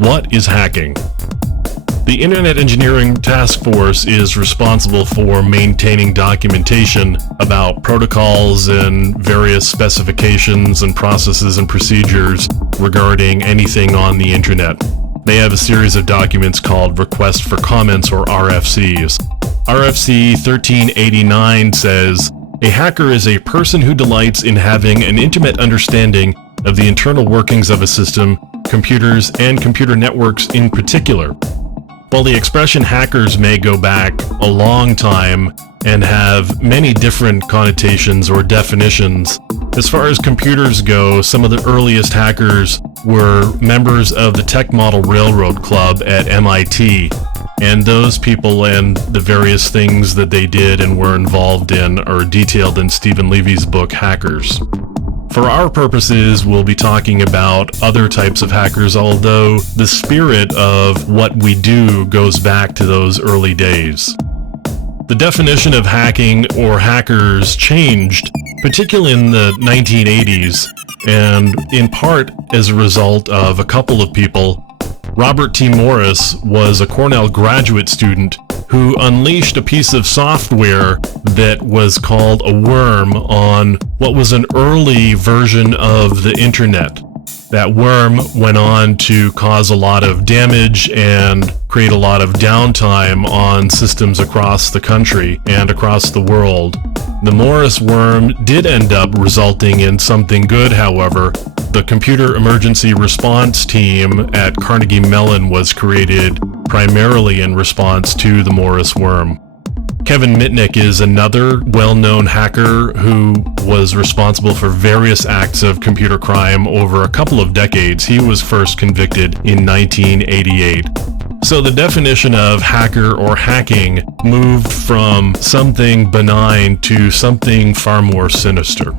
What is hacking? The Internet Engineering Task Force is responsible for maintaining documentation about protocols and various specifications and processes and procedures regarding anything on the internet. They have a series of documents called Request for Comments, or RFCs. RFC 1389 says, "A hacker is a person who delights in having an intimate understanding of the internal workings of a system, computers, and computer networks in particular." While the expression hackers may go back a long time and have many different connotations or definitions, as far as computers go, some of the earliest hackers were members of the Tech Model Railroad Club at MIT, and those people and the various things that they did and were involved in are detailed in Stephen Levy's book, Hackers. For our purposes, we'll be talking about other types of hackers, although the spirit of what we do goes back to those early days. The definition of hacking or hackers changed, particularly in the 1980s, and in part as a result of a couple of people. Robert T. Morris was a Cornell graduate student who unleashed a piece of software that was called a worm on what was an early version of the internet. That worm went on to cause a lot of damage and create a lot of downtime on systems across the country and across the world. The Morris worm did end up resulting in something good, however. The Computer Emergency Response Team at Carnegie Mellon was created primarily in response to the Morris worm. Kevin Mitnick is another well-known hacker who was responsible for various acts of computer crime over a couple of decades. He was first convicted in 1988. So the definition of hacker or hacking moved from something benign to something far more sinister.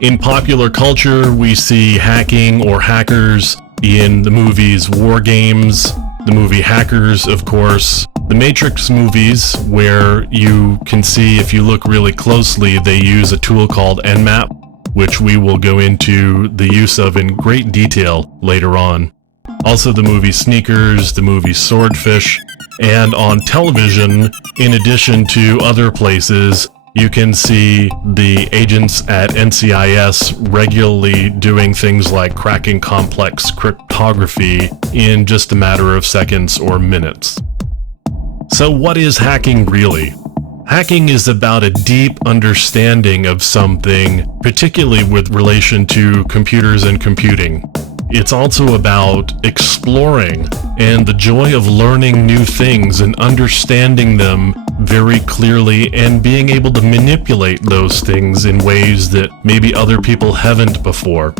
In popular culture, we see hacking or hackers in the movies War Games, the movie Hackers, of course, the Matrix movies, where you can see, if you look really closely, they use a tool called Nmap, which we will go into the use of in great detail later on. Also the movie Sneakers, the movie Swordfish, and on television, in addition to other places, you can see the agents at NCIS regularly doing things like cracking complex cryptography in just a matter of seconds or minutes. So what is hacking really? Hacking is about a deep understanding of something, particularly with relation to computers and computing. It's also about exploring and the joy of learning new things and understanding them very clearly and being able to manipulate those things in ways that maybe other people haven't before.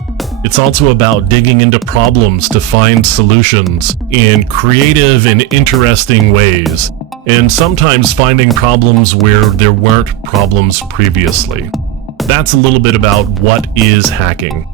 It's also about digging into problems to find solutions in creative and interesting ways, and sometimes finding problems where there weren't problems previously. That's a little bit about what is hacking.